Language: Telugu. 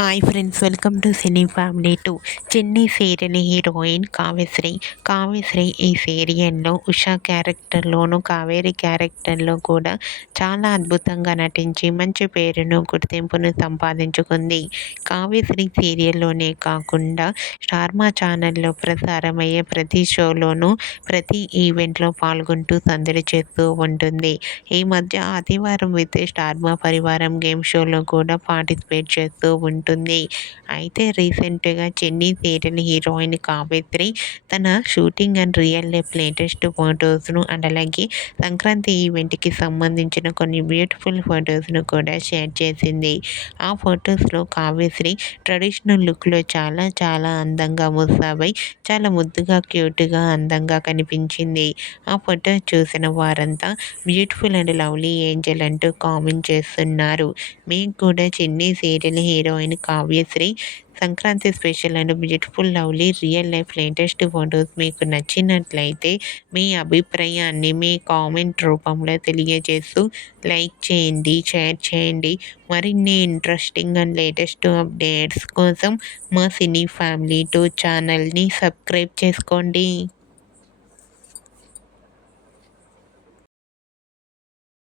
Hi friends, welcome to cine family 2. Chennai serial heroine Kavyasri. Kavyasri ఈ సీరియల్లో ఉషా క్యారెక్టర్లోను, కావేరి క్యారెక్టర్లో కూడా చాలా అద్భుతంగా నటించి మంచి పేరును, గుర్తింపును సంపాదించుకుంది. కావ్యశ్రీ సీరియల్లోనే కాకుండా స్టార్మా ఛానల్లో ప్రసారమయ్యే ప్రతి షోలోనూ, ప్రతి ఈవెంట్లో పాల్గొంటూ సందడి చేస్తూ ఉంటుంది. ఈ మధ్య ఆదివారం విత్ స్టార్మా పరివారం గేమ్ షోలో కూడా పార్టిసిపేట్ చేస్తూ ఉంటుంది. అయితే రీసెంట్గా చెన్నై సీరియల్ హీరోయిన్ కావ్యశ్రీ తన shooting and real life latest ఫొటోస్ను అండ్ అలాగే సంక్రాంతి ఈవెంట్కి సంబంధించిన కొన్ని బ్యూటిఫుల్ ఫొటోస్ను కూడా షేర్ చేసింది. ఆ ఫొటోస్లో కావ్యశ్రీ ట్రెడిషనల్ లుక్లో చాలా చాలా అందంగా ముస్తాబై చాలా ముద్దుగా, క్యూట్గా, అందంగా కనిపించింది. ఆ ఫొటో చూసిన వారంతా బ్యూటిఫుల్ అండ్ లవ్లీ ఏంజల్ అంటూ కామెంట్ చేస్తున్నారు. మీకు కూడా Chennai serial heroine Kavyasri Sankranti special and beautiful lovely real life latest photos మీకు నచ్చినట్లయితే మీ అభిప్రాయాన్ని మీ కామెంట్ రూపంలో తెలియజేస్తూ లైక్ చేయండి, షేర్ చేయండి. మరిన్ని ఇంట్రెస్టింగ్ అండ్ లేటెస్ట్ అప్డేట్స్ కోసం మా సినీ ఫ్యామిలీ 2 ఛానల్ని సబ్స్క్రైబ్ చేసుకోండి.